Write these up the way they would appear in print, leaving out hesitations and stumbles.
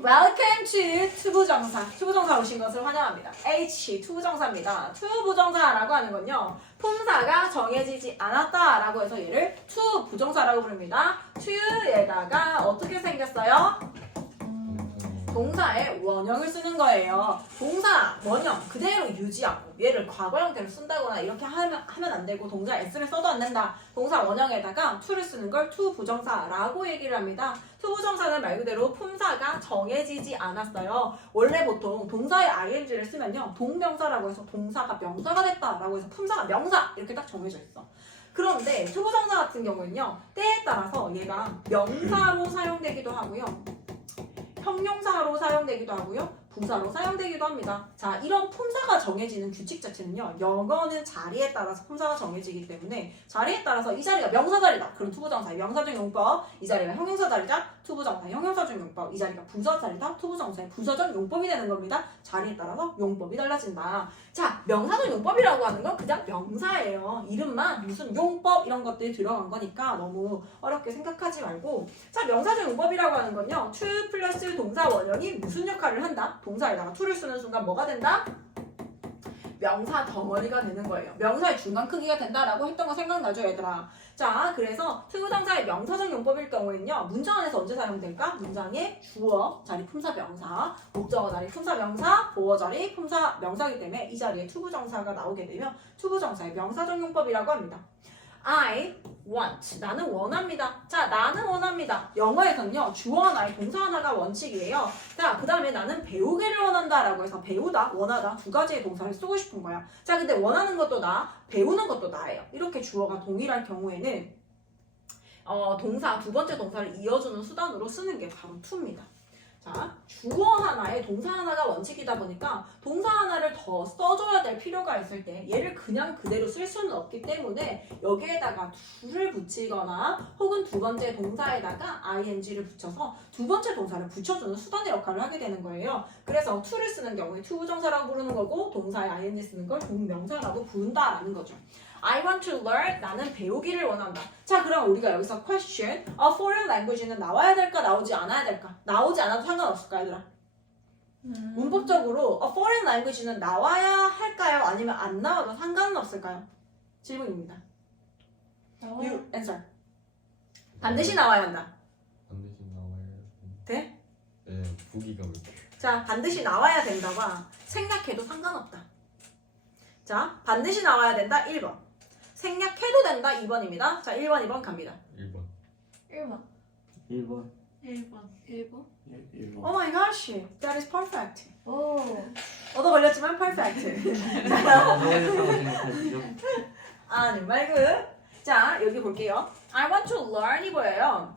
Welcome to 투부정사. 투부정사 오신 것을 환영합니다. H, 투부정사입니다. 투부정사라고 하는 건요. 품사가 정해지지 않았다라고 해서 얘를 투부정사라고 부릅니다. to에다가 어떻게 생겼어요? 동사의 원형을 쓰는 거예요. 동사, 원형 그대로 유지하고 얘를 과거 형태로 쓴다거나 이렇게 하면 안 되고 동사 S를 써도 안 된다. 동사 원형에다가 to를 쓰는 걸 투부정사라고 얘기를 합니다. 투부정사는 말 그대로 품사가 정해지지 않았어요. 원래 보통 동사의 ing를 쓰면요. 동명사라고 해서 동사가 명사가 됐다라고 해서 품사가 명사 이렇게 딱 정해져 있어. 그런데 투부정사 같은 경우는요. 때에 따라서 얘가 명사로 사용되기도 하고요. 형용사로 사용되기도 하고요. 부사로 사용되기도 합니다. 자, 이런 품사가 정해지는 규칙 자체는요. 영어는 자리에 따라서 품사가 정해지기 때문에 자리에 따라서 이 자리가 명사 자리다. 그럼 투부정사의 명사적 용법. 이 자리가 형용사 자리다. 투부정사의 형용사적 용법. 이 자리가 부사 자리다. 투부정사의 부사적 용법이 되는 겁니다. 자리에 따라서 용법이 달라진다. 자, 명사적 용법이라고 하는 건 그냥 명사예요. 이름만 무슨 용법 이런 것들이 들어간 거니까 너무 어렵게 생각하지 말고 자, 명사적 용법이라고 하는 건요. to 플러스 동사 원형이 무슨 역할을 한다? 동사에다가 to를 쓰는 순간 뭐가 된다? 명사 덩어리가 되는 거예요. 명사의 중간 크기가 된다라고 했던 거 생각나죠, 얘들아? 자, 그래서 투부정사의 명사적 용법일 경우에는요. 문장 안에서 언제 사용될까? 문장의 주어 자리 품사 명사, 목적어 자리 품사 명사, 보어 자리 품사 명사이기 때문에 이 자리에 투부정사가 나오게 되면 투부정사의 명사적 용법이라고 합니다. I want. 나는 원합니다. 자, 나는 원합니다. 영어에서는요, 주어 하나에 동사 하나가 원칙이에요. 자, 그 다음에 나는 배우기를 원한다라고 해서 배우다, 원하다 두 가지의 동사를 쓰고 싶은 거야. 자, 근데 원하는 것도 나, 배우는 것도 나예요. 이렇게 주어가 동일할 경우에는 동사, 두 번째 동사를 이어주는 수단으로 쓰는 게 바로 to입니다. 자, 주어 하나에 동사 하나가 원칙이다 보니까 동사 하나를 더 써줘야 될 필요가 있을 때 얘를 그냥 그대로 쓸 수는 없기 때문에 여기에다가 to를 붙이거나 혹은 두 번째 동사에다가 ing를 붙여서 두 번째 동사를 붙여주는 수단의 역할을 하게 되는 거예요. 그래서 to를 쓰는 경우에 투부정사라고 부르는 거고 동사에 ing 쓰는 걸 동명사라고 부른다라는 거죠. I want to learn. 나는 배우기를 원한다. 자, 그럼 우리가 여기서 question. A foreign language는 나와야 될까? 나오지 않아야 될까? 나오지 않아도 상관없을까, 얘들아? 문법적으로 a foreign language는 나와야 할까요? 아니면 안 나와도 상관은 없을까요? 질문입니다. You answer. 반드시 나와야 한다. 반드시 나와야 돼? 네, 보기가 왜 이렇게 자, 반드시 나와야 된다가 생략해도 상관없다. 자, 반드시 나와야 된다. 1번. 생략해도 된다. 2번입니다. 자, 1번, 2번 갑니다. 1번 1번. 1번 1번. 1번. 1번 Oh my gosh, that is perfect. 오. 얻어 걸렸지만 perfect. 아니 말고. 자, 여기 볼게요. I want to learn이 보여요.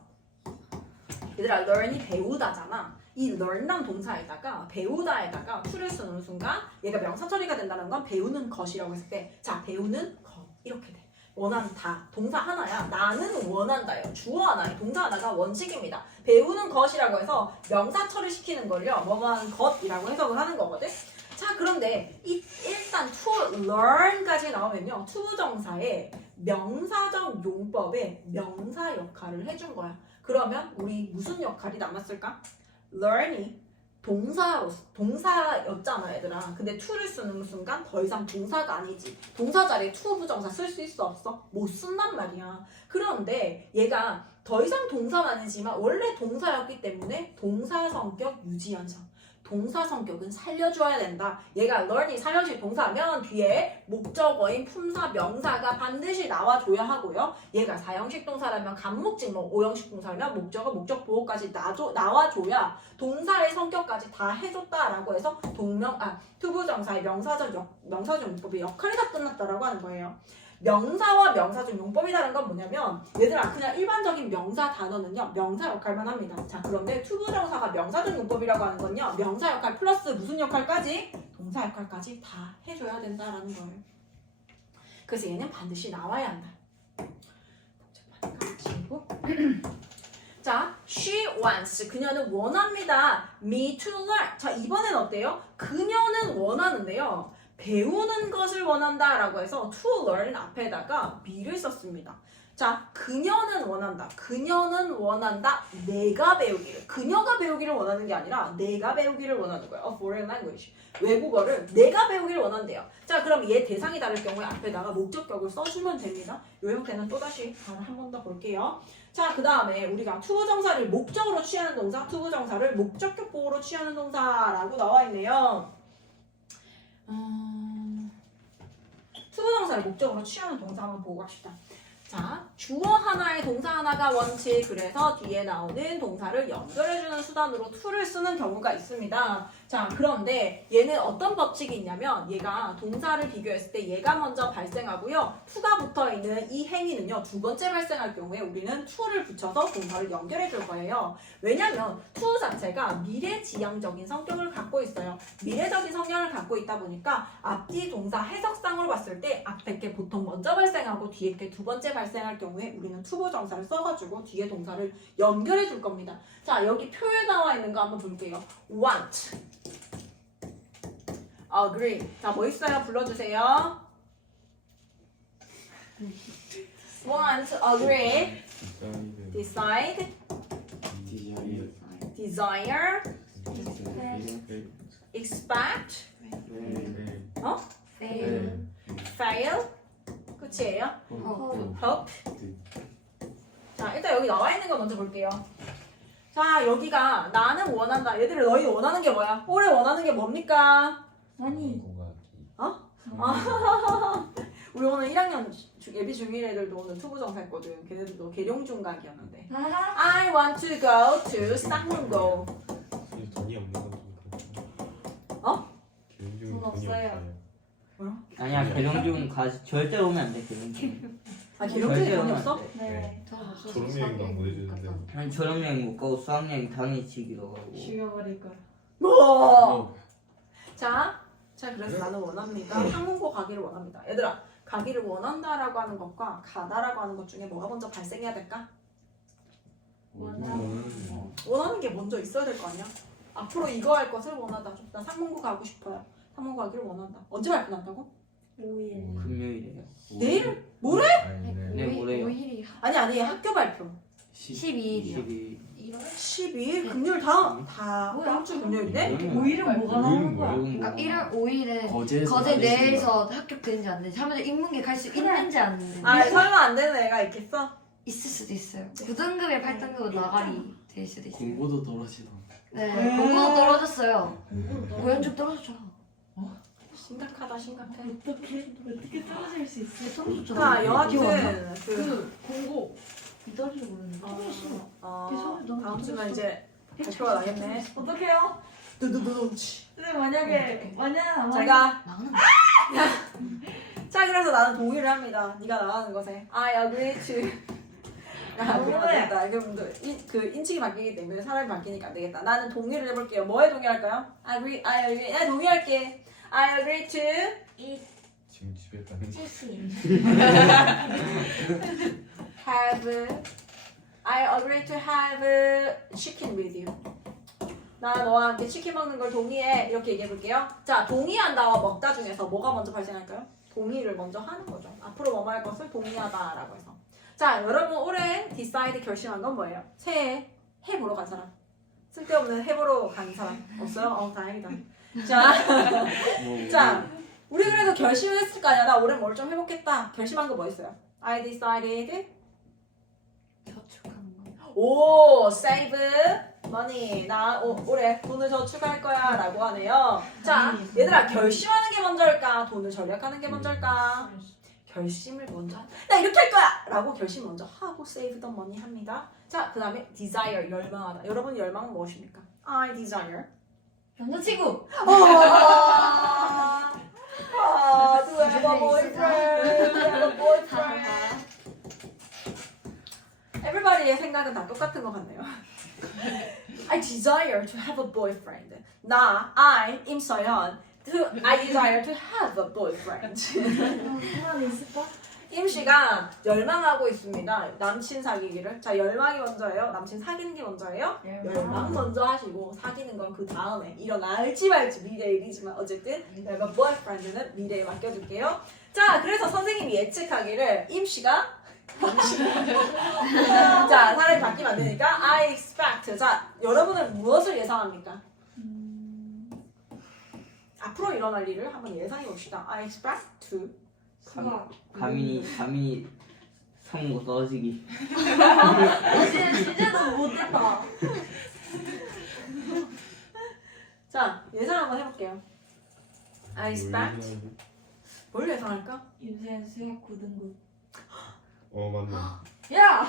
얘들아, learn이 배우다잖아. 이 learn란 동사에다가 배우다에다가 to를 쓰는 순간 얘가 명사 처리가 된다는 건 배우는 것이라고 했을 때 자, 배우는 것 이렇게 돼. 원한다. 동사 하나야. 나는 원한다요. 주어 하나에 동사 하나가 원칙입니다. 배우는 것이라고 해서 명사 처리시키는 걸요. 뭐뭐한 것이라고 해석을 하는 거거든. 자, 그런데 일단 to learn까지 나오면요. 투부정사의 명사적 용법에 명사 역할을 해준 거야. 그러면 우리 무슨 역할이 남았을까? learn이 동사였잖아, 얘들아. 근데 to를 쓰는 순간 더 이상 동사가 아니지. 동사 자리에 to 부정사 쓸 수 있어, 없어? 못 쓴단 말이야. 그런데 얘가 더 이상 동사는 아니지만 원래 동사였기 때문에 동사 성격 유지 현상. 동사 성격은 살려줘야 된다. 얘가 learn이 살려줄 동사면 뒤에 목적어인 품사, 명사가 반드시 나와줘야 하고요. 얘가 4형식 동사라면 간목직, 5형식 동사라면 목적어, 목적 보호까지 나와줘야 동사의 성격까지 다 해줬다라고 해서 투부정사의 명사적 용법의 역할이 다 끝났다라고 하는 거예요. 명사와 명사적 용법이라는 건 뭐냐면 얘들아 그냥 일반적인 명사 단어는요 명사 역할만 합니다. 자, 그런데 투부정사가 명사적 용법이라고 하는 건요 명사 역할 플러스 무슨 역할까지? 동사 역할까지 다 해줘야 된다라는 거예요. 그래서 얘는 반드시 나와야 한다. 복잡하니까 자, she wants. 그녀는 원합니다. me to learn. 자, 이번엔 어때요? 그녀는 원하는데요. 배우는 것을 원한다라고 해서 to learn 앞에다가 me를 썼습니다. 자, 그녀는 원한다. 그녀는 원한다. 내가 배우기를. 그녀가 배우기를 원하는 게 아니라 내가 배우기를 원하는 거야. A foreign language. 외국어를 내가 배우기를 원한대요. 자, 그럼 얘 대상이 다를 경우에 앞에다가 목적격을 써주면 됩니다. 요 형태는 또다시 한 번 더 볼게요. 자, 그 다음에 우리가 투부정사를 목적으로 취하는 동사, 투부정사를 목적격 보호로 취하는 동사라고 나와 있네요. 투부정사를 목적으로 취하는 동사 한번 보고 갑시다. 자, 주어 하나에 동사 하나가 원칙. 그래서 뒤에 나오는 동사를 연결해주는 수단으로 to를 쓰는 경우가 있습니다. 자, 그런데 얘는 어떤 법칙이 있냐면 얘가 동사를 비교했을 때 얘가 먼저 발생하고요. to가 붙어있는 이 행위는요. 두 번째 발생할 경우에 우리는 to를 붙여서 동사를 연결해줄 거예요. 왜냐면 to 자체가 미래지향적인 성격을 갖고 있어요. 미래적인 성향을 갖고 있다 보니까 앞뒤 동사 해석상으로 봤을 때 앞에 게 보통 먼저 발생하고 뒤에 게 두 번째 발생할 경우에 우리는 투부정사를 써가지고 뒤에 동사를 연결해 줄 겁니다. 자, 여기 표에 나와 있는 거 한번 볼게요. want, agree. 자, 뭐 있어요? 불러주세요. want, agree, decide, desire, expect, fail. fail. 끝이에요? hope. hope. 자, 일단 여기 나와 있는 거 먼저 볼게요. 자, 여기가 나는 원한다. 얘들아, 너희 원하는 게 뭐야? 올해 원하는 게 뭡니까? 아니. 우리 오늘 1학년 예비 중1 애들도 오늘 투부정사 했거든. 걔네들도 계룡중각이었는데. I want to go to 쌍문고. 돈이 없는 건 어? 돈 없어요. 아니야 계룡중 절대 오면 안 돼 계룡중. 아, 계룡중에 돈이 없어? 네. 졸업여행도 안 보내주는데. 아니 졸업여행 못 가고 수학여행 당일치기로 가고. 죽여버릴 걸. 뭐? 자, 그래서 나는 원합니다. 항공고 가기를 원합니다. 얘들아, 가기를 원한다라고 하는 것과 가다라고 하는 것 중에 뭐가 먼저 발생해야 될까? 원하는 게 먼저 있어야 될 거 아니야? 앞으로 이거 할 것을 원하다. 나 상문고 가고 싶어요. 상문고 가기를 원한다. 언제 발표난다고? 5일. 금요일에요. 내일? 모레? 네, 모레요. 5일이 아니 학교 발표. 12일이요. 12일. 12일 금요일 다음 뭐야? 다음 주 금요일인데? 5일은 뭐가 나오는 거야? 아, 1월 5일에 거제에서 거제 내에서 합격되는지 안 되는지 하면서 인문계 갈 수 있는지 안 되는지 아, 설마 안 되는 애가 있겠어? 있을 수도 있어요. 9등급에 8등급은 나가리 될 수도 있어요. 공부도 떨어지나. 네, 공부도 떨어졌어요. 고현중 떨어졌죠. 심각하다, 심각해. 어떻게 떨어질 수 있어? 떨어졌죠. 자, 여하튼 공고. 떨어지고 모르는데. 다음 주면 이제 발표가 나겠네. 어떡해요? 두두두둠치. 근데 만약에 제가 막는 자, 그래서 나는 동의를 합니다. 네가 나가는 것에 I agree to. 야, 그러면 안 되겠다. 그럼 그 인칭이 바뀌기 때문에 사람이 바뀌니까 안 되겠다. 나는 동의를 해볼게요. 뭐에 동의할까요? I agree. 야, 동의할게. I agree to 지금 집에 가는 거. I agree to have chicken with you. 나 너와 함께 치킨 먹는 걸 동의해. 이렇게 얘기해볼게요. 자, 동의한다와 먹다 중에서 뭐가 먼저 발생할까요? 동의를 먼저 하는 거죠. 앞으로 뭐뭐 할 것을 동의하다라고 해서. 자, 여러분 올해 decide 결심한 건 뭐예요? 새해 해 보러 간 사람. 쓸데없는 해 보러 간 사람 없어요? 다행이다. 자, 우리 그래도 결심을 했을 거 아니야. 나 올해 뭘 좀 해보겠다. 결심한 거 뭐 있어요? I decided. 저축하는 거. 오, save money. 나 올해 돈을 저축할 거야 라고 하네요. 자, 얘들아, 결심하는 게 먼저일까? 돈을 절약하는 게 먼저일까? 결심을 먼저 나 이렇게 할 거야! 라고 결심 먼저 하고 save the money 합니다. 자, 그 다음에 desire, 열망하다. 여러분 열망은 무엇입니까? I desire. 남자친구. To have a boyfriend. To have a boyfriend. Everybody의 생각은 다 똑같은 것 같네요. I desire to have a boyfriend. I 임서연. I desire to have a boyfriend. 하나 있을까? 임씨가 열망하고 있습니다. 남친 사귀기를. 자, 열망이 먼저예요? 남친 사귀는 게 먼저예요? 열망 먼저 하시고 사귀는 건 그 다음에 일어날지 말지 미래의 일이지만 어쨌든 내가 boyfriend는 미래에 맡겨줄게요. 자, 그래서 선생님이 예측하기를 임씨가 자, 사람이 바뀌면 안 되니까 I expect. 자, 여러분은 무엇을 예상합니까? 앞으로 일어날 일을 한번 예상해 봅시다. I expect to. 가민이 성공 떨어지기. 이제는 못했다. 자, 예상 한번 해볼게요. I expect. 뭘 예상할까? 윤세현 수학 9등급. 맞네. 야!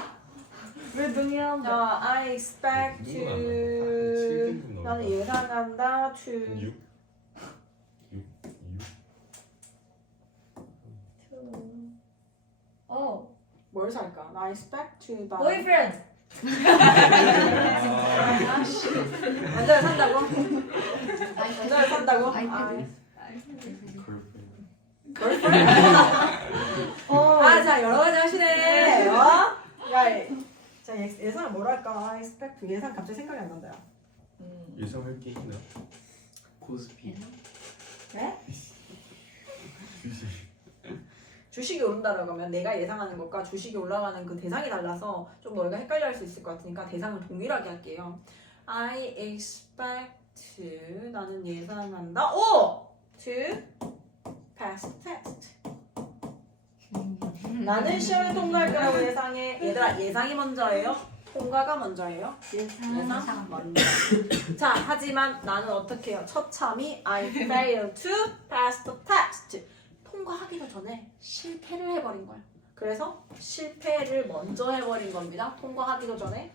왜 능이야? 자, I expect to. 나는 예상한다 to. 6? 6? 뭘 살까? 나 expect to buy. 보이프렌드. 아씨. 완전히 산다고? 완전히 산다고? 아이패드. 걸프렌드. 아, 자, 여러 가지 하시네. 어? 야, 자, 예상을 뭘 할까? I expect to. 예상 갑자기 생각이 안 난다. 예상할 게 있나? 코스피. 네? 주식이 오른다라고 하면 내가 예상하는 것과 주식이 올라가는 그 대상이 달라서 좀 너희가 헷갈려 할 수 있을 것 같으니까 대상을 동일하게 할게요. I expect to. 나는 예상한다. 오! To pass test. 나는 시험에 통과할 거라고 예상해. 얘들아, 예상이 먼저예요? 통과가 먼저예요? 예상 먼저. 자, 하지만 나는 어떻게 해요? 처참히 I failed to pass the test. 통과하기도 전에 실패를 해버린 거야. 그래서 실패를 먼저 해버린 겁니다. 통과하기도 전에.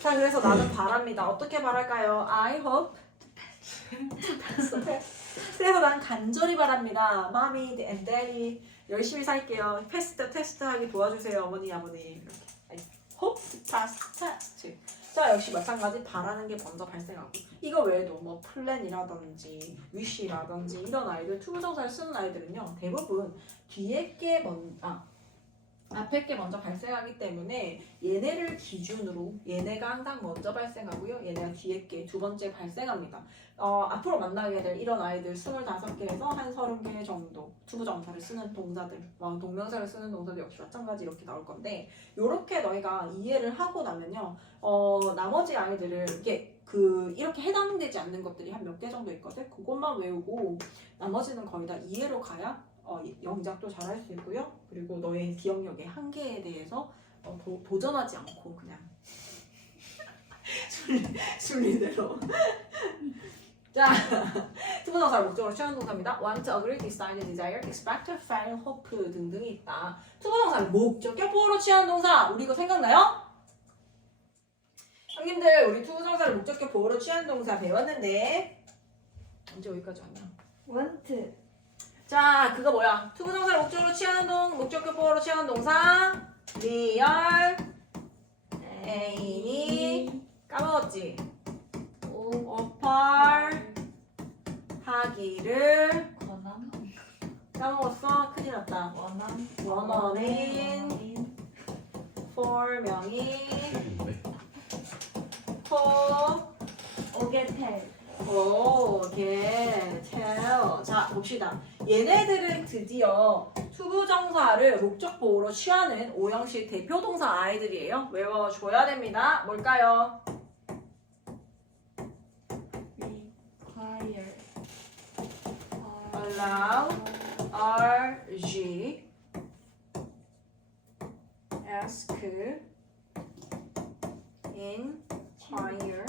자, 그래서 나는 바랍니다. 어떻게 바랄까요? I hope to pass the test. 그래서 난 간절히 바랍니다. Mommy and Daddy 열심히 살게요. 패스 때 테스트 하기 도와주세요. 어머니, 아버님. 이렇게. I hope to pass the test. 자, 역시 마찬가지 바라는 게 먼저 발생하고 이거 외에도 뭐 플랜이라든지 wish라든지 이런 아이들 투부정사를 쓰는 아이들은요 대부분 뒤에 게 앞에 게 먼저 발생하기 때문에 얘네를 기준으로 얘네가 항상 먼저 발생하고요 얘네가 뒤에 게 두 번째 발생합니다. 앞으로 만나게 될 이런 아이들 25개에서 한 30개 정도 투부정사를 쓰는 동사들 동명사를 쓰는 동사들 역시 마찬가지 이렇게 나올 건데 요렇게 너희가 이해를 하고 나면요 나머지 아이들을 이렇게 해당되지 않는 것들이 한 몇 개 정도 있거든. 그것만 외우고 나머지는 거의 다 이해로 가야 영작도 잘할 수 있고요. 그리고 너의 기억력의 한계에 대해서 도전하지 않고 그냥 순리대로. 자, 투부정사를 목적으로 취하는 동사입니다. want, agree, decide, desire, expect, fail, hope 등등이 있다. 투부정사를 목적격보호로 취하는 동사 우리 이거 생각나요? 형님들 우리 투부정사를 목적격 보호로 취하는 동사 배웠는데 언제 여기까지 왔냐? 원트. 자 그거 뭐야? 투부정사를 목적으로 취하는 목적격 보호로 취하는 동사 리얼 애인이 까먹었지? 오펄 하기를 권한. 까먹었어? 큰일 났다. 원어민 for 명이 오게텔. 오게텔. 자 봅시다. 얘네들은 드디어 투부정사를 목적보호로 취하는 오형식 대표동사 아이들이에요. 외워줘야 됩니다. 뭘까요? require. allow, urge, ask, inquire,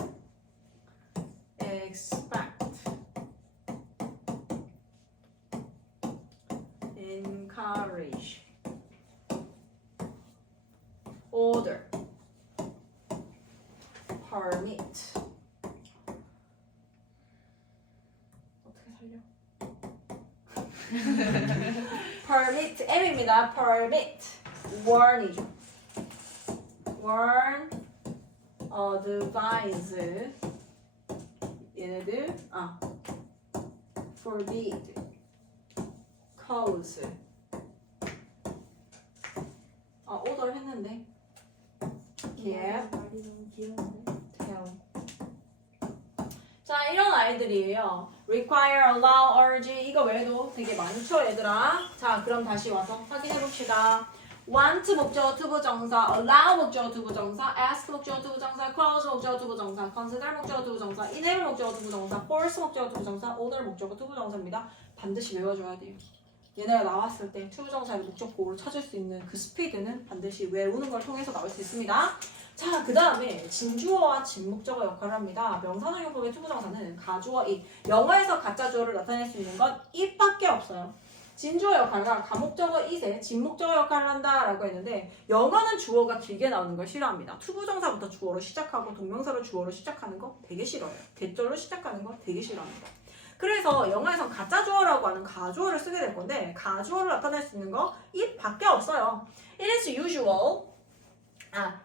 expect, encourage, order, permit. 어떻게 살려? permit M입니다. permit warn이죠. warn, advise 얘네들 forbid, cause order 했는데 give, 말이 너무 귀여운데. tell. 자 이런 아이들이에요. require, allow, urge 이거 외에도 되게 많죠 얘들아. 자 그럼 다시 와서 확인해 봅시다. want 목적어 투부정사, allow 목적어 투부정사, ask 목적어 투부정사, close 목적어 투부정사, consider 목적어 투부정사, enable 목적어 투부정사, force 목적어 투부정사, order 목적어 투부정사입니다. 반드시 외워줘야 돼요. 얘네가 나왔을 때 투부정사의 목적보호를 찾을 수 있는 그 스피드는 반드시 외우는 걸 통해서 나올 수 있습니다. 자, 그 다음에 진주어와 진목적어 역할을 합니다. 명사적 용법의 투부정사는 가주어 it, 영어에서 가짜 주어를 나타낼 수 있는 건 it밖에 없어요. 진주어 역할과 가목적어 it에 진목적어 역할을 한다라고 했는데 영어는 주어가 길게 나오는 걸 싫어합니다. 투부정사부터 주어로 시작하고 동명사로 주어로 시작하는 거 되게 싫어요. 대절로 시작하는 거 되게 싫어합니다. 그래서 영어에선 가짜 주어라고 하는 가주어를 쓰게 될 건데 가주어를 나타낼 수 있는 거 it밖에 없어요. It is usual,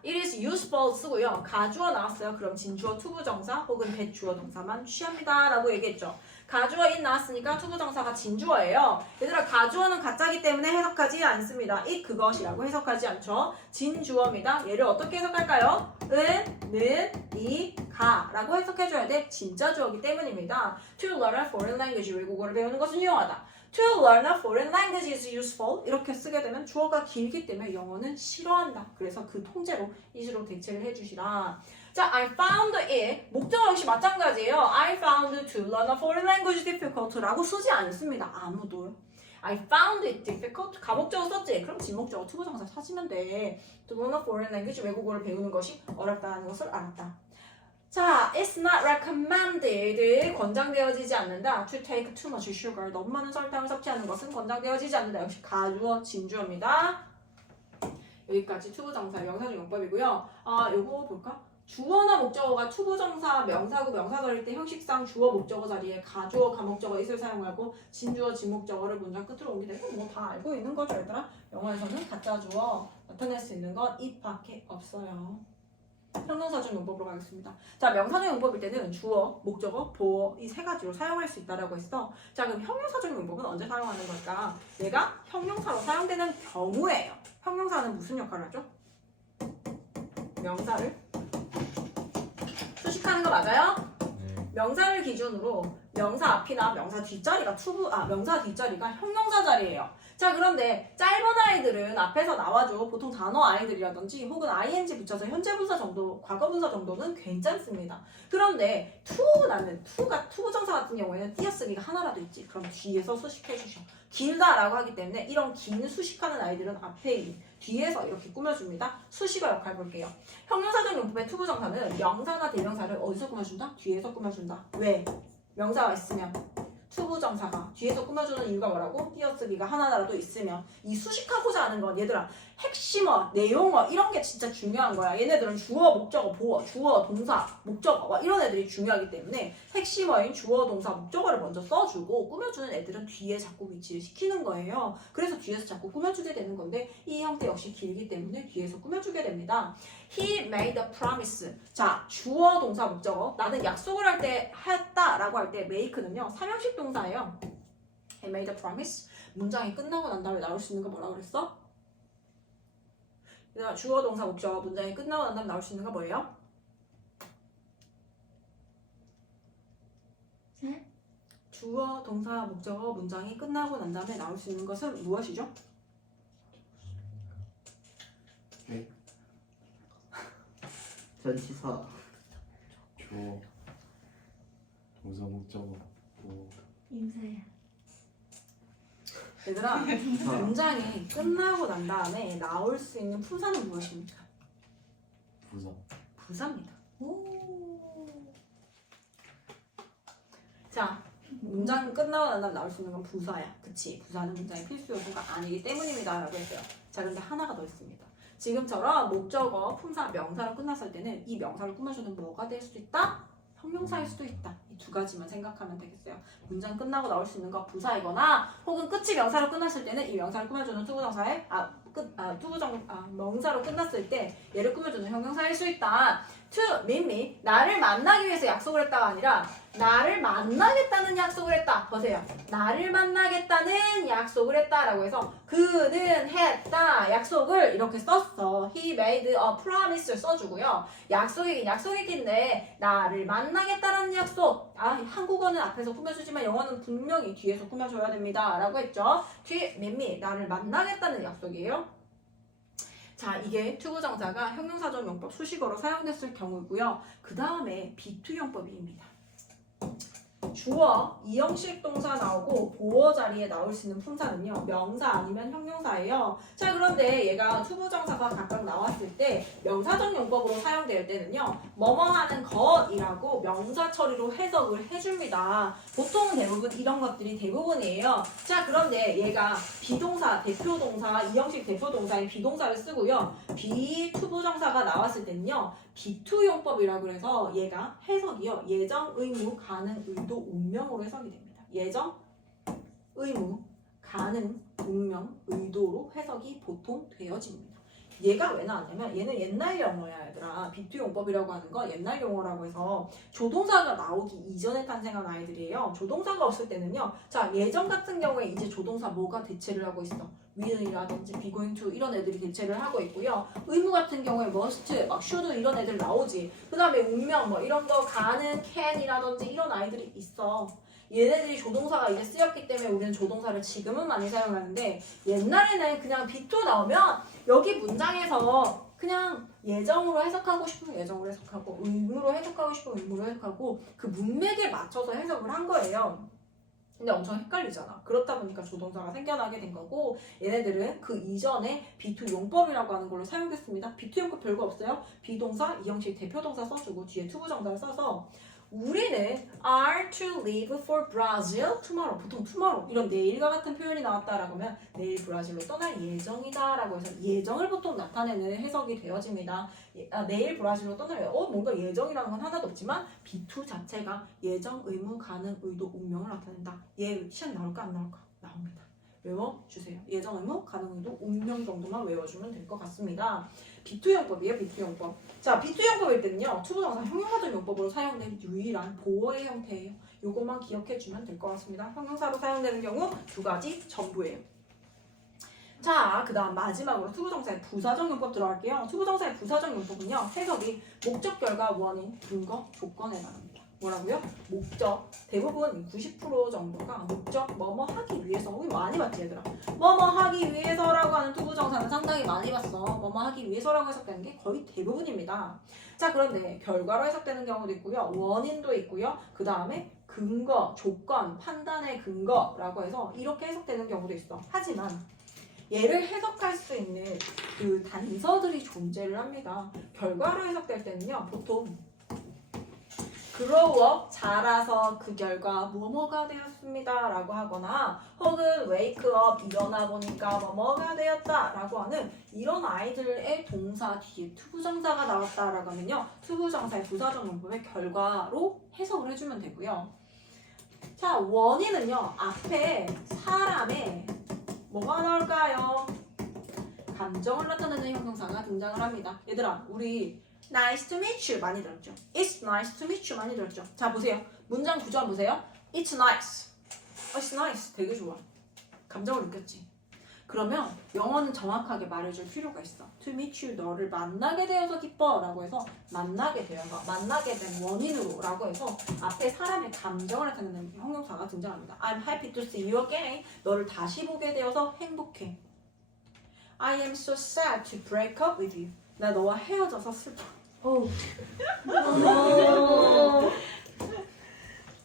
it is useful 쓰고요. 가주어 나왔어요. 그럼 진주어 투부정사 혹은 대주어 동사만 취합니다 라고 얘기했죠. 가주어 it 나왔으니까 투부정사가 진주어예요. 얘들아 가주어는 가짜기 때문에 해석하지 않습니다. it 그것이라고 해석하지 않죠. 진주어입니다. 얘를 어떻게 해석할까요? 는, 이, 가 라고 해석해줘야 돼. 진짜 주어기 때문입니다. To learn a foreign language, 외국어를 배우는 것은 유용하다. To learn a foreign language is useful. 이렇게 쓰게 되면 주어가 길기 때문에 영어는 싫어한다. 그래서 그 통째로 it으로 대체를 해주시라. 자, I found it. 목적어 역시 마찬가지예요. I found to learn a foreign language difficult 라고 쓰지 않습니다. 아무도. I found it difficult. 가목적어 썼지? 그럼 진목적어 투부정사 찾으면 돼. To learn a foreign language, 외국어를 배우는 것이 어렵다는 것을 알았다. 자, it's not recommended. 권장되어지지 않는다. To take too much sugar. 너무 많은 설탕을 섭취하는 것은 권장되어지지 않는다. 역시 가주어, 진주어입니다. 여기까지 투부정사 명사적 용법이고요. 요거 볼까? 주어나 목적어가 투부정사, 명사구, 명사절일 때 형식상 주어, 목적어 자리에 가주어, 가목적어 it을 사용하고 진주어, 진목적어를 문장 끝으로 옮기다. 이거 뭐 다 알고 있는 거죠, 얘들아? 영어에서는 가짜 주어 나타낼 수 있는 건 it밖에 없어요. 형용사적 용법으로 가겠습니다. 자, 명사적 용법일 때는 주어, 목적어, 보어 이 세 가지로 사용할 수 있다라고 했어. 자, 그럼 형용사적 용법은 언제 사용하는 걸까? 얘가 형용사로 사용되는 경우예요. 형용사는 무슨 역할을 하죠? 명사를 수식하는 거 맞아요? 네. 명사를 기준으로 명사 앞이나 명사 뒷자리가 명사 뒷자리가 형용사 자리예요. 자, 그런데 짧은 아이들은 앞에서 나와줘. 보통 단어 아이들이라든지 혹은 ing 붙여서 현재 분사 정도, 과거 분사 정도는 괜찮습니다. 그런데 투부정사 같은 경우에는 띄어쓰기가 하나라도 있지. 그럼 뒤에서 수식해 주셔. 길다라고 하기 때문에 이런 긴 수식하는 아이들은 앞에 있는 뒤에서 이렇게 꾸며줍니다. 수식어 역할 볼게요. 형용사적 용법의 투부정사는 명사나 대명사를 어디서 꾸며준다? 뒤에서 꾸며준다. 왜? 명사가 있으면 투부정사가 뒤에서 꾸며주는 이유가 뭐라고? 띄어쓰기가 하나라도 있으면. 이 수식하고자 하는 건 얘들아 핵심어, 내용어 이런 게 진짜 중요한 거야. 얘네들은 주어, 목적어, 보어, 주어, 동사, 목적어 이런 애들이 중요하기 때문에 핵심어인 주어, 동사, 목적어를 먼저 써주고 꾸며주는 애들은 뒤에 자꾸 위치를 시키는 거예요. 그래서 뒤에서 자꾸 꾸며주게 되는 건데 이 형태 역시 길기 때문에 뒤에서 꾸며주게 됩니다. He made a promise. 자, 주어, 동사, 목적어. 나는 약속을 할 때 했다라고 할 때 make는요. 삼형식 동사예요. He made a promise. 문장이 끝나고 난 다음에 나올 수 있는 거 뭐라고 그랬어? 주어, 동사, 목적어. 문장이 끝나고 난 다음에 나올 수 있는 거 뭐예요? 네? 주어, 동사, 목적어. 문장이 끝나고 난 다음에 나올 수 있는 것은 무엇이죠? 전치사. 주어, 동사, 목적어, 인사야. 얘들아, 문장이 끝나고 난 다음에 나올 수 있는 품사는 무엇입니까? 부사. 부사입니다. 오. 자, 문장 끝나고 난 다음에 나올 수 있는 건 부사야. 그치? 부사는 문장의 필수 요소가 아니기 때문입니다. 라고 했어요. 자, 근데 하나가 더 있습니다. 지금처럼 목적어, 품사, 명사로 끝났을 때는 이 명사를 꾸며주는 뭐가 될 수도 있다? 형용사일 수도 있다. 이 두 가지만 생각하면 되겠어요. 문장 끝나고 나올 수 있는 거 부사이거나 혹은 끝이 명사로 끝났을 때는 이 명사를 꾸며주는 투부정사의 명사로 끝났을 때 얘를 꾸며주는 형용사일 수 있다. to meet me, 나를 만나기 위해서 약속을 했다가 아니라 나를 만나겠다는 약속을 했다. 보세요. 나를 만나겠다는 약속을 했다라고 해서 그는 했다 약속을 이렇게 썼어. He made a promise를 써주고요. 약속이긴 약속이긴데 나를 만나겠다라는 약속. 한국어는 앞에서 꾸며주지만 영어는 분명히 뒤에서 꾸며줘야 됩니다. 라고 했죠. to meet me, 나를 만나겠다는 약속이에요. 자, 이게 투부정사가 형용사적 용법 수식어로 사용됐을 경우고요. 그 다음에 비투용법입니다. 주어, 이형식 동사 나오고 보어 자리에 나올 수 있는 품사는요. 명사 아니면 형용사예요. 자, 그런데 얘가 투부정사가 각각 나왔을 때 명사적 용법으로 사용될 때는요. 뭐뭐 하는 것이라고 명사 처리로 해석을 해줍니다. 보통 대부분 이런 것들이 대부분이에요. 자, 그런데 얘가 비동사, 대표동사, 이형식 대표동사의 비동사를 쓰고요. 비투부정사가 나왔을 때는요. 비투용법이라고 해서 얘가 해석이요. 예정, 의무, 가능, 의도, 운명으로 해석이 됩니다. 예정, 의무, 가능, 운명, 의도로 해석이 보통 되어집니다. 얘가 왜 나왔냐면 얘는 옛날 영어야 얘들아. 비투용법이라고 하는 거 옛날 용어라고 해서 조동사가 나오기 이전에 탄생한 아이들이에요. 조동사가 없을 때는요. 자, 예정 같은 경우에 이제 조동사 뭐가 대체를 하고 있어? will이라든지 be going to 이런 애들이 대체를 하고 있고요. 의무 같은 경우에 must, 막 should 이런 애들 나오지. 그 다음에 운명 뭐 이런 거 가능, can이라든지 이런 아이들이 있어. 얘네들이 조동사가 이제 쓰였기 때문에 우리는 조동사를 지금은 많이 사용하는데 옛날에는 그냥 be2 나오면 여기 문장에서 그냥 예정으로 해석하고 싶으면 예정으로 해석하고 의무로 해석하고 싶으면 의무로 해석하고 그 문맥에 맞춰서 해석을 한 거예요. 근데 엄청 헷갈리잖아. 그렇다 보니까 조동사가 생겨나게 된 거고 얘네들은 그 이전에 be2 용법이라고 하는 걸로 사용됐습니다. be2 용법 별거 없어요. 비동사, 이형식 대표동사 써주고 뒤에 투부정사를 써서 우리는 are to leave for Brazil tomorrow. 보통 tomorrow 이런 내일과 같은 표현이 나왔다라고 하면 내일 브라질로 떠날 예정이다 라고 해서 예정을 보통 나타내는 해석이 되어집니다. 내일 브라질로 떠나요. 뭔가 예정이라는 건 하나도 없지만 be2 자체가 예정, 의무, 가능, 의도, 운명을 나타낸다. 얘 시험 나올까 안 나올까? 나옵니다. 외워주세요. 예정, 의무, 가능, 의도, 운명 정도만 외워주면 될 것 같습니다. 비투용법이에요. 비투용법. 자, 비투용법일 때는요. 투부정사 형용사적 용법으로 사용된 유일한 보어의 형태예요. 이것만 기억해주면 될 것 같습니다. 형용사로 사용되는 경우 두 가지 전부예요. 자, 그 다음 마지막으로 투부정사의 부사적 용법 들어갈게요. 투부정사의 부사적 용법은요. 해석이 목적, 결과, 원인, 근거, 조건에 나갑니다. 뭐라고요? 목적. 대부분 90% 정도가 목적, 뭐뭐 하기 위해서. 우리 많이 봤지 얘들아. 뭐뭐 하기 위해서라고 하는 투부정사는 상당히 많이 봤어. 뭐뭐 하기 위해서라고 해석되는 게 거의 대부분입니다. 자, 그런데 결과로 해석되는 경우도 있고요. 원인도 있고요. 그 다음에 근거, 조건, 판단의 근거라고 해서 이렇게 해석되는 경우도 있어. 하지만 얘를 해석할 수 있는 그 단서들이 존재를 합니다. 결과로 해석될 때는요. 보통 grow up, 자라서 그 결과 뭐뭐가 되었습니다 라고 하거나 혹은 wake up, 일어나 보니까 뭐뭐가 되었다 라고 하는 이런 아이들의 동사 뒤에 투부정사가 나왔다 라고 하면요. 투부정사의 부사적 용법의 결과로 해석을 해주면 되고요. 자, 원인은요. 앞에 사람의 뭐가 나올까요? 감정을 나타내는 형용사가 등장을 합니다. 얘들아, 우리 nice to meet you 많이 들었죠? It's nice to meet you 많이 들었죠? 자, 보세요. 문장 구조 한번 보세요. It's nice. It's nice. 되게 좋아. 감정을 느꼈지? 그러면 영어는 정확하게 말해줄 필요가 있어. To meet you, 너를 만나게 되어서 기뻐 라고 해서 만나게 되어서, 만나게 된 원인으로 라고 해서 앞에 사람의 감정을 나타내는 형용사가 등장합니다. I'm happy to see you again. 너를 다시 보게 되어서 행복해. I am so sad to break up with you. 나 너와 헤어져서 슬퍼.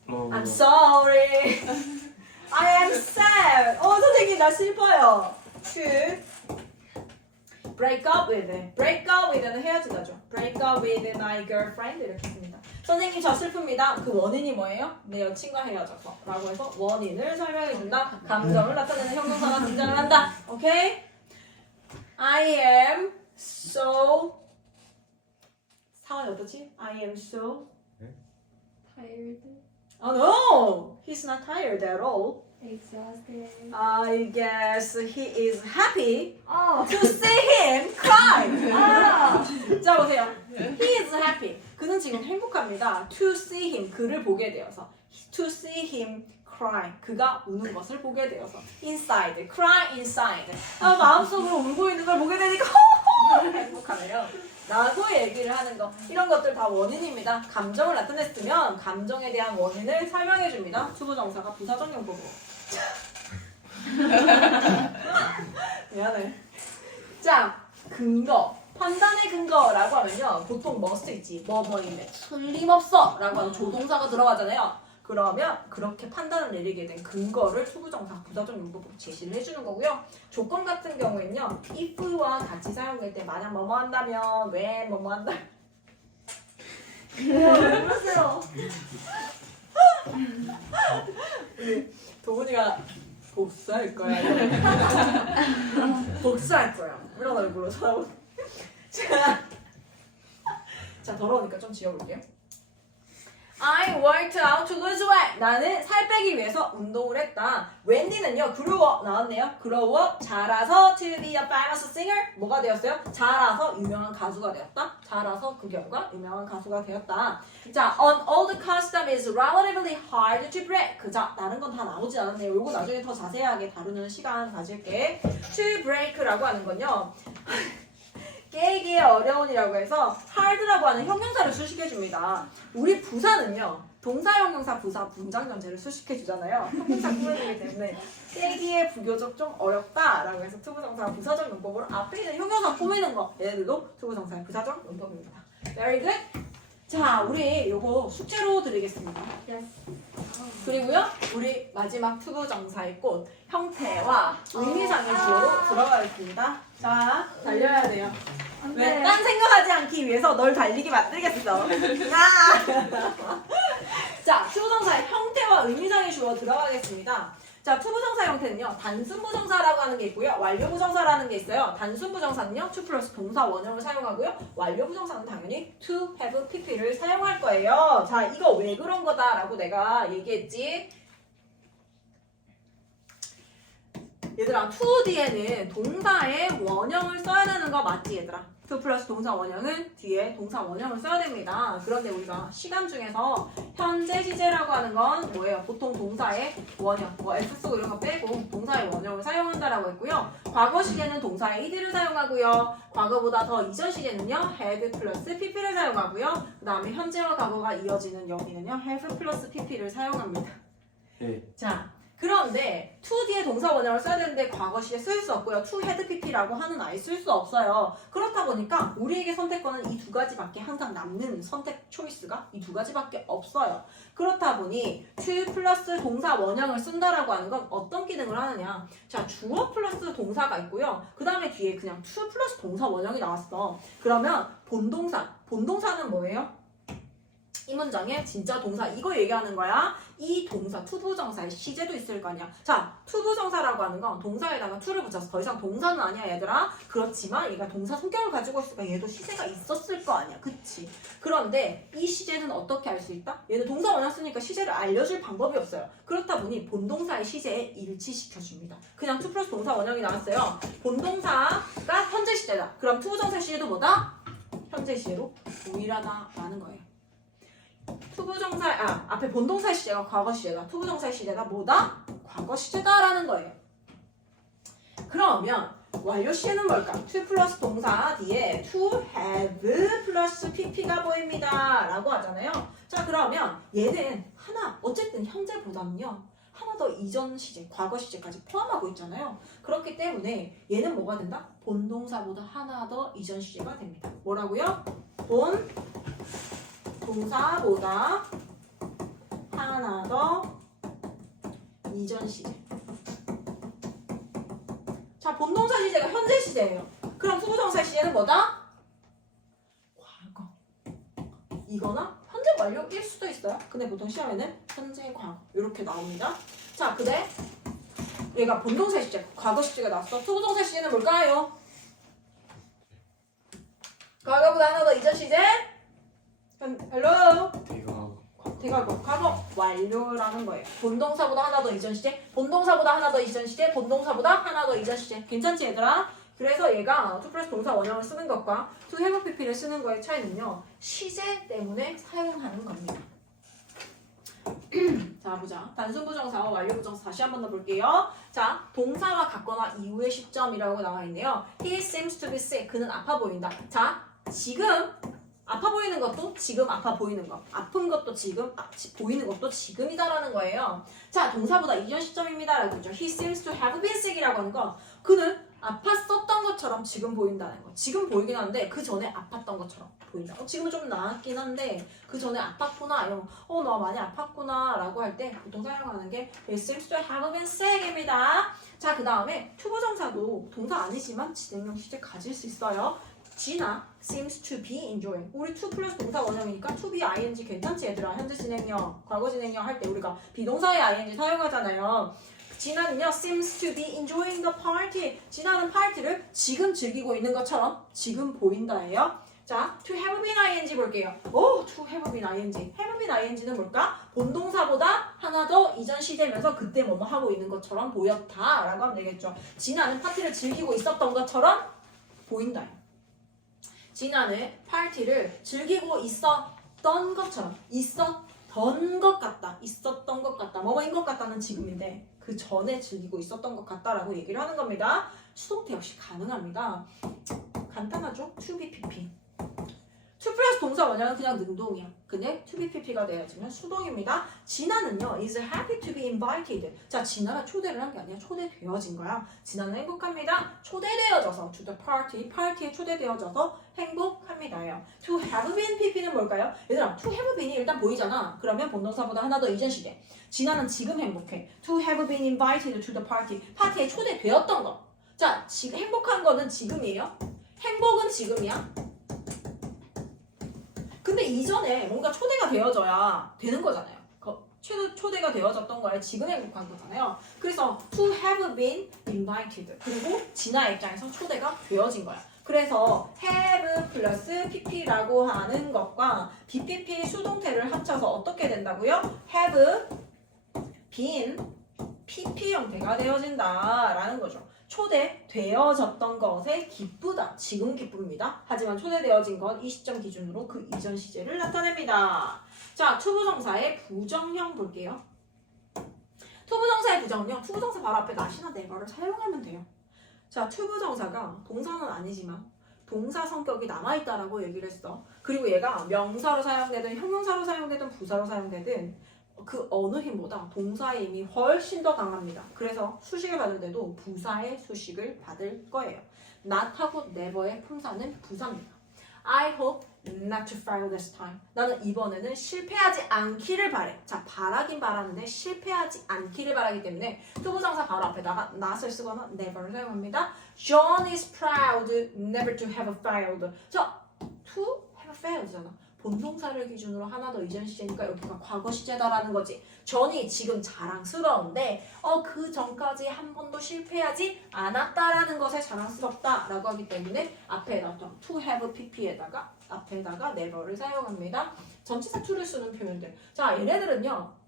I'm sorry. I am sad. 선생님 나 슬퍼요. To break up with. break up with는 헤어지다죠. break up with my girlfriend 이렇게 씁니다. 선생님 저 슬픕니다. 그 원인이 뭐예요? 내 여친과 헤어져서 라고 해서 원인을 설명해준다. 감정을 나타내는 형용사가 등장을 한다. 오케이? I am so 상황이 어떠지? I am so tired, Oh no! He's not tired at all. exhausted. I guess he is happy 어. to see him cry. 자, 보세요. He is happy. 그는 지금 행복합니다. To see him. 그를 보게 되어서. To see him cry. 그가 우는 것을 보게 되어서. Inside. Cry inside. 마음속으로 울고 있는 걸 보게 되니까 행복하네요. 라고 얘기를 하는 거. 이런 것들 다 원인입니다. 감정을 나타냈으면 감정에 대한 원인을 설명해 줍니다. 투부정사가 부사적 용법으로. 미안해. 자, 근거, 판단의 근거라고 하면요. 보통 뭐 쓰이지? 뭐뭐인데 틀림없어 라고 하는 조동사가 들어가잖아요. 그러면 그렇게 판단을 내리게 된 근거를 투부정사, 부사적 용법으로 제시를 해주는 거고요. 조건 같은 경우에는요. if와 같이 사용될 때 만약 뭐뭐 한다면, 왜 뭐뭐 한다면 왜 그러세요? 우리 도훈이가 복수할 거야. 복수할 거야. 이런 얼굴로 쳐다보. 자, 더러우니까 좀 지워볼게요. I worked out to lose weight. 나는 살 빼기 위해서 운동을 했다. 웬디는요, grow up 나왔네요. grow up, 자라서 to be a famous singer. 뭐가 되었어요? 자라서 유명한 가수가 되었다. 자라서 그 결과 유명한 가수가 되었다. 자, an old custom is relatively hard to break. 자, 다른 건 다 나오지 않았네요. 요거 나중에 더 자세하게 다루는 시간 가질게. to break라고 하는 건요. 깨기의 어려운이라고 해서 hard라고 하는 형용사를 수식해줍니다. 우리 부사는요. 동사, 형용사, 부사, 문장 전체를 수식해주잖아요. 형용사 꾸며주기 때문에 깨기에 비교적 좀 어렵다라고 해서 투부정사 부사적 용법으로 앞에 있는 형용사 꾸미는 거 얘들도 투부정사의 부사적 용법입니다. Very good. 자, 우리 요거 숙제로 드리겠습니다. Yes. 그리고요, 우리 마지막 투부정사의 꽃 형태와 의미상의 주어로 들어가겠습니다. 자, 달려야 돼요. 왜? 딴 생각하지 않기 위해서 널 달리게 만들겠어. 자, 투부정사의 형태와 의미상의 주어 들어가겠습니다. 자, 투부정사 형태는요, 단순부정사라고 하는 게 있고요, 완료부정사라는 게 있어요. 단순부정사는요, to 플러스 동사 원형을 사용하고요, 완료부정사는 당연히 to, have, pp를 사용할 거예요. 자, 이거 왜 그런 거다라고 내가 얘기했지? 얘들아, to 뒤에는 동사의 원형을 써야 되는 거 맞지, 얘들아? to 플러스 동사 원형은 뒤에 동사 원형을 써야 됩니다. 그런데 우리가 시간 중에서 현재 시제라고 하는 건 뭐예요? 보통 동사의 원형, 뭐 S 쓰고 이런 거 빼고 동사의 원형을 사용한다라고 했고요. 과거 시제는 동사의 ed를 사용하고요. 과거보다 더 이전 시제는요, had 플러스 pp를 사용하고요. 그 다음에 현재와 과거가 이어지는 여기는요, have 플러스 pp를 사용합니다. 네. 자, 그런데 to 뒤에 동사 원형을 써야 되는데 과거 시에 쓸 수 없고요. to had pp라고 하는 아예 쓸 수 없어요. 그렇다 보니까 우리에게 선택권은 이 두 가지밖에 항상 남는 선택 초이스가 이 두 가지밖에 없어요. 그렇다 보니 to 플러스 동사 원형을 쓴다라고 하는 건 어떤 기능을 하느냐. 자, 주어 플러스 동사가 있고요. 그 다음에 뒤에 그냥 to 플러스 동사 원형이 나왔어. 그러면 본동사는 뭐예요? 이 문장에 진짜 동사 이거 얘기하는 거야. 이 동사 투부정사의 시제도 있을 거 아니야. 자, 투부정사라고 하는 건 동사에다가 to를 붙여서 더 이상 동사는 아니야, 얘들아. 그렇지만 얘가 동사 성격을 가지고 있으니까 얘도 시제가 있었을 거 아니야, 그치? 그런데 이 시제는 어떻게 알 수 있다? 얘는 동사 원형 쓰니까 시제를 알려줄 방법이 없어요. 그렇다 보니 본동사의 시제에 일치시켜줍니다. 그냥 to 플러스 동사 원형이 나왔어요. 본동사가 현재 시제다. 그럼 투부정사 시제도 뭐다? 현재 시제로 동일하다라는 거예요. 투부정사, 앞에 본동사의 시제가 과거 시제다. 투부정사의 시제가 뭐다? 과거 시제다라는 거예요. 그러면 완료 시제는 뭘까? to 플러스 동사 뒤에 to have 플러스 pp가 보입니다. 라고 하잖아요. 자, 그러면 얘는 하나, 어쨌든 현재보다는요, 하나 더 이전 시제, 과거 시제까지 포함하고 있잖아요. 그렇기 때문에 얘는 뭐가 된다? 본동사보다 하나 더 이전 시제가 됩니다. 뭐라고요? 본 동사보다 하나 더 이전 시제. 자, 본동사 시제가 현재 시제예요. 그럼 투부정사 시제는 뭐다? 과거. 이거나 현재 완료일 수도 있어요. 근데 보통 시험에는 현재 과거 이렇게 나옵니다. 자, 근데 얘가 본동사 시제, 과거 시제가 나왔어. 투부정사 시제는 뭘까요? 과거보다 하나 더 이전 시제? 헬로 대과거 과거 완료라는 거예요. 본동사보다 하나 더 이전 시제, 본동사보다 하나 더 이전 시제, 본동사보다 하나 더 이전 시제. 괜찮지, 얘들아? 그래서 얘가 to 플러스 동사 원형을 쓰는 것과 to have pp를 쓰는 거의 차이는요, 시제 때문에 사용하는 겁니다. 자, 보자. 단순부정사와 완료부정사 다시 한 번 더 볼게요. 자, 동사와 같거나 이후의 시점이라고 나와 있네요. He seems to be sick. 그는 아파 보인다. 자, 지금 아파 보이는 것도 지금 아파 보이는 거, 아픈 것도 지금 보이는 것도 지금이다라는 거예요. 자, 동사보다 이전 시점입니다라고 했죠. He seems to have been sick이라고 하는 건 그는 아팠었던 것처럼 지금 보인다는 거. 지금 보이긴 한데 그 전에 아팠던 것처럼 보인다. 지금은 좀 나았긴 한데 그 전에 아팠구나 이런 거. 너 많이 아팠구나 라고 할 때 보통 사용하는 게 It seems to have been sick입니다. 자, 그 다음에 투부정사도 동사 아니지만 진행형 시제 가질 수 있어요. 지나 seems to be enjoying. 우리 to 플러스 동사 원형이니까 to be ing 괜찮지 얘들아. 현재 진행형, 과거 진행형 할 때 우리가 비동사의 ing 사용하잖아요. 진아는요 seems to be enjoying the party. 진아는 파티를 지금 즐기고 있는 것처럼 지금 보인다예요. 자, to have been ing 볼게요. to have been ing. have been ing는 뭘까? 본동사보다 하나 더 이전 시제면서 그때 뭐뭐 하고 있는 것처럼 보였다 라고 하면 되겠죠. 진아는 파티를 즐기고 있었던 것처럼 보인다. 진아는 파티를 즐기고 있었던 것처럼 있었던 것 같다. 있었던 것 같다. 뭐뭐인 것 같다는 지금인데 그 전에 즐기고 있었던 것 같다라고 얘기를 하는 겁니다. 수동태 역시 가능합니다. 간단하죠? to be pp. to 플러스 동사 원형은 그냥 능동이야. 근데 to be pp가 되어지면 수동입니다. 진아는요 is happy to be invited. 자, 진아가 초대를 한 게 아니라 초대되어진 거야. 진아는 행복합니다. 초대되어져서 to the party, 파티에 초대되어져서 행복합니다예요. to have been pp는 뭘까요? 얘들아, to have been이 일단 보이잖아. 그러면 본동사보다 하나 더 이전 시제. 진아는 지금 행복해. to have been invited to the party. 파티에 초대되었던 거. 자, 지금 행복한 거는 지금이에요. 행복은 지금이야. 근데 이전에 뭔가 초대가 되어져야 되는 거잖아요. 초대가 되어졌던 거에 지금 행복한 거잖아요. 그래서 to have been invited. 그리고 진아의 입장에서 초대가 되어진 거야. 그래서 have 플러스 pp라고 하는 것과 bpp 수동태를 합쳐서 어떻게 된다고요? have been pp 형태가 되어진다라는 거죠. 초대되어졌던 것에 기쁘다. 지금 기쁩니다. 하지만 초대되어진 건 이 시점 기준으로 그 이전 시제를 나타냅니다. 자, 투부정사의 부정형 볼게요. 투부정사의 부정형, 투부정사 바로 앞에 not이나 never를 사용하면 돼요. 자, 투부정사가 동사는 아니지만 동사 성격이 남아있다라고 얘기를 했어. 그리고 얘가 명사로 사용되든 형용사로 사용되든 부사로 사용되든 그 어느 힘보다 동사의 힘이 훨씬 더 강합니다. 그래서 수식을 받을 때도 부사의 수식을 받을 거예요. not하고 never의 품사는 부사입니다. I hope not to fail this time. 나는 이번에는 실패하지 않기를 바래. 자, 바라긴 바라는데 실패하지 않기를 바라기 때문에 투부정사 바로 앞에다가 not을 쓰거나 never를 사용합니다. John is proud never to have failed. 자, to have failed잖아. 본동사를 기준으로 하나 더 이전 시제니까 여기가 과거 시제다라는 거지. 전이 지금 자랑스러운데 그 전까지 한 번도 실패하지 않았다라는 것에 자랑스럽다라고 하기 때문에 앞에다 to have pp에다가 앞에다가 never를 사용합니다. 전치사 to를 쓰는 표현들. 자, 얘네들은요.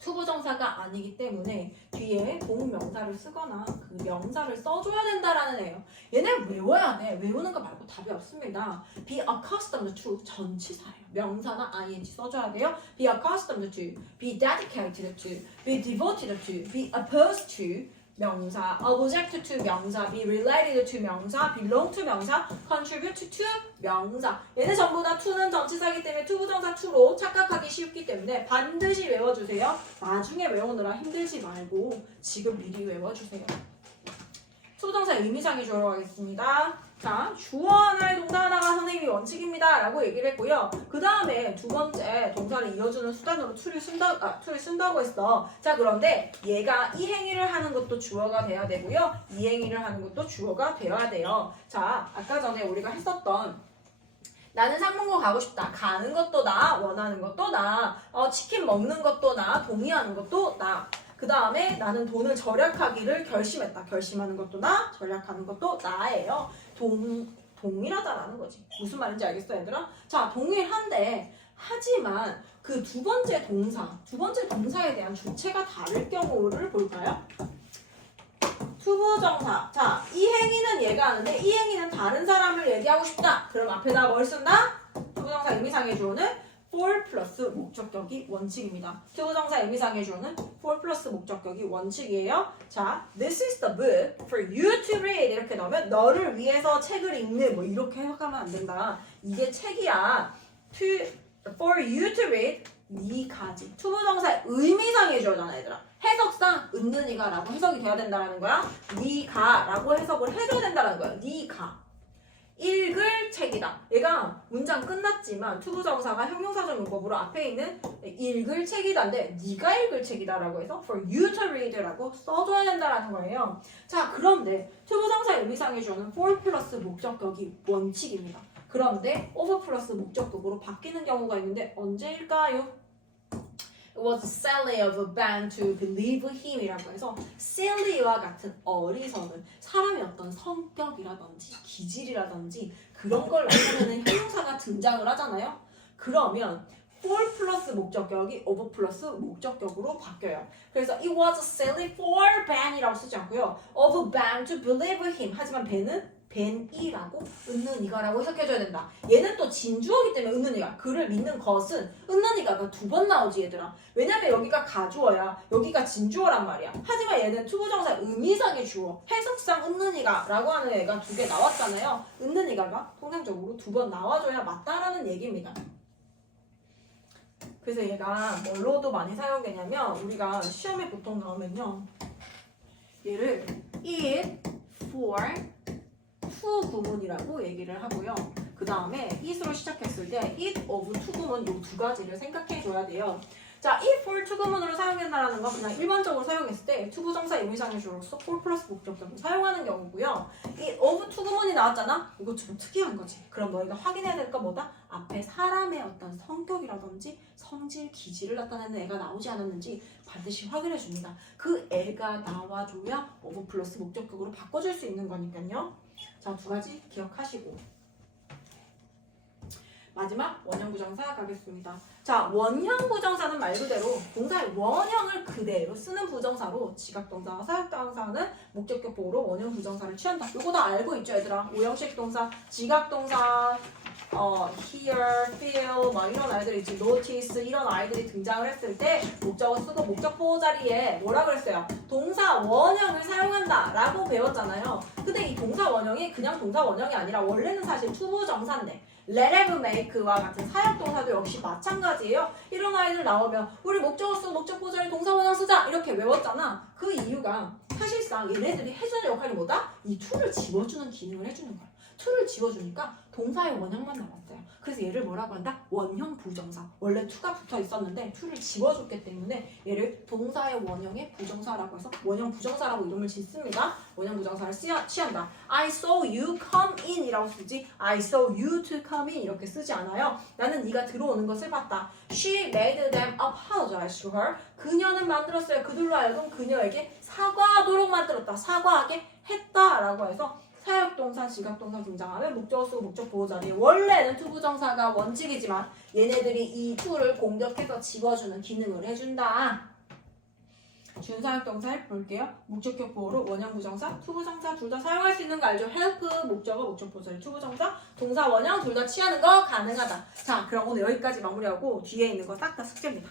투부정사가 아니기 때문에 뒤에 공명사를 쓰거나 그 명사를 써줘야 된다라는 애예요. 얘네 외워야 돼. 외우는 거 말고 답이 없습니다. Be accustomed to 전치사예요. 명사나 ing 써줘야 돼요. Be accustomed to, be dedicated to, be devoted to, be opposed to 명사, object to 명사, be related to 명사, belong to 명사, contribute to 명사. 얘네 전부 다 to는 전치사이기 때문에 투부정사 to로 착각하기 쉽기 때문에 반드시 외워주세요. 나중에 외우느라 힘들지 말고 지금 미리 외워주세요. 투부정사의 의미상의 주어로 가겠습니다. 자, 주어 하나에 동사 하나가 선생님이 원칙입니다 라고 얘기를 했고요. 그 다음에 두 번째 동사를 이어주는 수단으로 to를 쓴다고 했어. 자, 그런데 얘가 이 행위를 하는 것도 주어가 돼야 되고요. 이 행위를 하는 것도 주어가 되어야 돼요. 자, 아까 전에 우리가 했었던 나는 상문고 가고 싶다. 가는 것도 나, 원하는 것도 나, 치킨 먹는 것도 나, 동의하는 것도 나. 그 다음에 나는 돈을 절약하기를 결심했다. 결심하는 것도 나, 절약하는 것도 나예요. 동일하다라는 거지. 무슨 말인지 알겠어, 얘들아? 자, 동일한데 하지만 그 두 번째 동사에 대한 주체가 다를 경우를 볼까요? 투부정사. 자, 이 행위는 얘가 하는데 이 행위는 다른 사람을 얘기하고 싶다. 그럼 앞에다 뭘 쓴다? 투부정사 의미상의 주어는 for 플러스 목적격이 원칙입니다. 투부정사 의미상의 주어는 for 플러스 목적격이 원칙이에요. 자, this is the book for you to read 이렇게 넣으면 너를 위해서 책을 읽는 뭐 이렇게 해석하면 안 된다. 이게 책이야. for you to read 니가지. 투부정사의 의미상의 주어잖아, 얘들아. 해석상 은는이가라고 해석이 돼야 된다는 거야. 니가라고 해석을 해줘야 된다는 거야. 니가 읽을 책이다. 얘가 문장 끝났지만 투부정사가 형용사적 문법으로 앞에 있는 읽을 책이다인데 네가 읽을 책이다라고 해서 for you to read라고 써줘야 된다라는 거예요. 자, 그런데 투부정사 의미상에 주는 for 플러스 목적격이 원칙입니다. 그런데 of 플러스 목적격으로 바뀌는 경우가 있는데 언제일까요? It was silly of a man to believe him 이라고 해서 silly와 같은 어리석은 사람의 어떤 성격이라든지 기질이라든지 그런 걸 나타내는 형용사가 등장을 하잖아요. 그러면 for 플러스 목적격이 of 플러스 목적격으로 바뀌어요. 그래서 it was silly for Ben이라고 쓰지 않고요. of Ben to believe him 하지만 Ben은 벤이라고 은는이가라고 해석해줘야 된다. 얘는 또 진주어기 때문에 은는이가 그를 믿는 것은 은는이가가 두 번 나오지 얘들아. 왜냐면 여기가 가주어야 여기가 진주어란 말이야. 하지만 얘는 투부정사 의미상의 주어 해석상 은는이가라고 하는 애가 두 개 나왔잖아요. 은는이가가 통상적으로 두 번 나와줘야 맞다라는 얘기입니다. 그래서 얘가 뭘로도 많이 사용되냐면 우리가 시험에 보통 나오면요 얘를 it, for, to 구문이라고 얘기를 하고요. 그 다음에 it으로 시작했을 때 it, of, to 구문 이 두 가지를 생각해 줘야 돼요. 자, if, for, to 구문으로 사용된다는 건 그냥 일반적으로 사용했을 때 투부정사 의미상의 주어로서 for 플러스 목적격을 사용하는 경우고요. 이 of, to 구문이 나왔잖아? 이거 좀 특이한 거지. 그럼 너희가 확인해야 될 건 뭐다? 앞에 사람의 어떤 성격이라든지 성질, 기질을 나타내는 애가 나오지 않았는지 반드시 확인해 줍니다. 그 애가 나와줘야 of 플러스 목적격으로 바꿔줄 수 있는 거니까요. 자, 두 가지 기억하시고 마지막 원형 부정사 가겠습니다. 자, 원형 부정사는 말 그대로 동사의 원형을 그대로 쓰는 부정사로 지각동사와 사역동사는 목적격 보호로 원형 부정사를 취한다. 요거 다 알고 있죠, 얘들아? 오형식 동사, 지각동사, hear, feel, 막 이런 아이들 있지, notice 이런 아이들이 등장을 했을 때 목적어 쓰고 목적 보호 자리에 뭐라 그랬어요? 동사 원형을 사용한다 라고 배웠잖아요. 근데 이 동사 원형이 그냥 동사 원형이 아니라 원래는 사실 투부정사인데 let, have, make와 같은 사역동사도 역시 마찬가지예요. 이런 아이들 나오면 우리 목적어 쓰고 목적 보호 자리 동사 원형 쓰자 이렇게 외웠잖아. 그 이유가 사실상 얘네들이 해주는 역할이 뭐다? 이 to를 집어주는 기능을 해주는 거야. to를 집어주니까 동사의 원형만 남았어요. 그래서 얘를 뭐라고 한다? 원형 부정사. 원래 to가 붙어 있었는데 to를 집어줬기 때문에 얘를 동사의 원형의 부정사라고 해서 원형 부정사라고 이름을 짓습니다. 원형 부정사를 취한다. I saw you come in 이라고 쓰지 I saw you to come in 이렇게 쓰지 않아요. 나는 네가 들어오는 것을 봤다. She made them apologize to her. 그녀는 만들었어요. 그들로 하여금 그녀에게 사과하도록 만들었다. 사과하게 했다라고 해서 사역동사, 지각동사 등장하면 목적어 쓰고 목적 보호 자리에 원래는 투부정사가 원칙이지만 얘네들이 이 to를 공격해서 집어주는 기능을 해준다. 준사역동사 볼게요. 목적격 보호로 원형 부정사, 투부정사 둘 다 사용할 수 있는 거 알죠? help, 목적어, 목적 보호 자리, 투부정사, 동사 원형 둘 다 취하는 거 가능하다. 자, 그럼 오늘 여기까지 마무리하고 뒤에 있는 거 싹 다 숙제입니다.